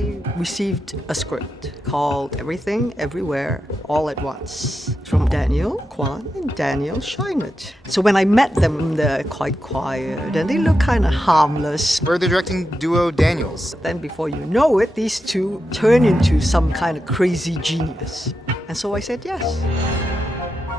I received a script called Everything, Everywhere, All at Once from Daniel Kwan and Daniel Scheinert. So when I met them, they're quite quiet and they look kind of harmless. We're the directing duo Daniels. Then before you know it, these two turn into some kind of crazy genius. And so I said yes.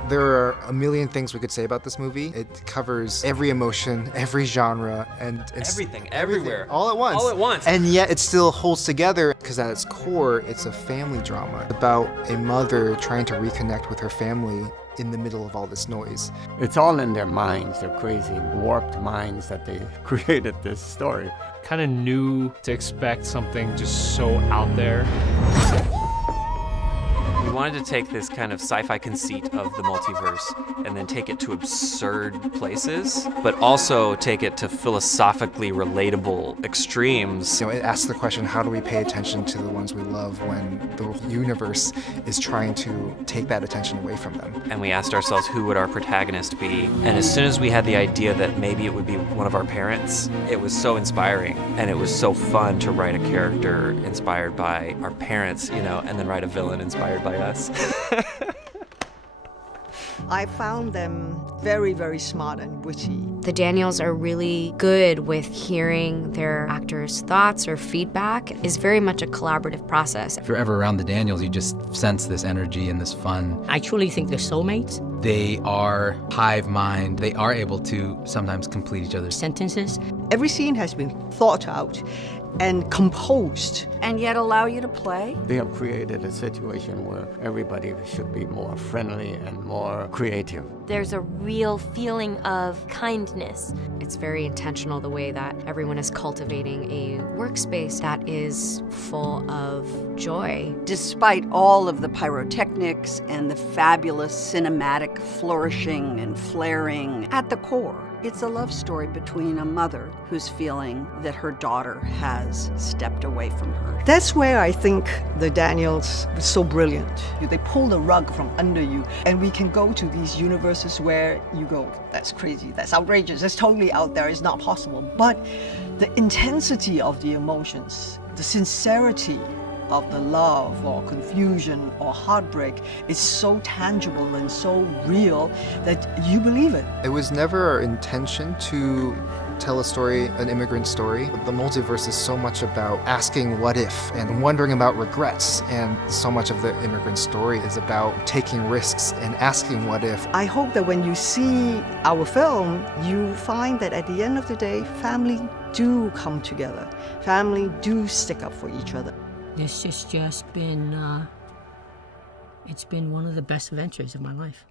There are a million things we could say about this movie. It covers every emotion, every genre, and it's everything, everywhere. All at once. All at once. And yet it still holds together because at its core, it's a family drama about a mother trying to reconnect with her family in the middle of all this noise. It's all in their minds, their crazy, warped minds that they created this story. Kind of knew to expect something just so out there. We wanted to take this kind of sci-fi conceit of the multiverse and then take it to absurd places, but also take it to philosophically relatable extremes. You know, it asks the question, how do we pay attention to the ones we love when the universe is trying to take that attention away from them? And we asked ourselves, who would our protagonist be? And as soon as we had the idea that maybe it would be one of our parents, it was so inspiring and it was so fun to write a character inspired by our parents, you know, and then write a villain inspired by us. I found them very, very smart and witty. The Daniels are really good with hearing their actors' thoughts or feedback. It's very much a collaborative process. If you're ever around the Daniels, you just sense this energy and this fun. I truly think they're soulmates. They are hive mind. They are able to sometimes complete each other's sentences. Every scene has been thought out and composed. And yet allow you to play? They have created a situation where everybody should be more friendly and more creative. There's a real feeling of kindness. It's very intentional the way that everyone is cultivating a workspace that is full of joy. Despite all of the pyrotechnics and the fabulous cinematic flourishing and flaring, at the core, it's a love story between a mother who's feeling that her daughter has stepped away from her. That's where I think the Daniels were so brilliant. They pull the rug from under you, and we can go to these universes where you go, that's crazy, that's outrageous, that's totally out there, it's not possible. But the intensity of the emotions, the sincerity of the love or confusion or heartbreak is so tangible and so real that you believe it. It was never our intention to tell a story, an immigrant story. The multiverse is so much about asking what if and wondering about regrets, and so much of the immigrant story is about taking risks and asking what if. I hope that when you see our film, you find that at the end of the day, family do come together. Family do stick up for each other. This has just been, it's been one of the best adventures of my life.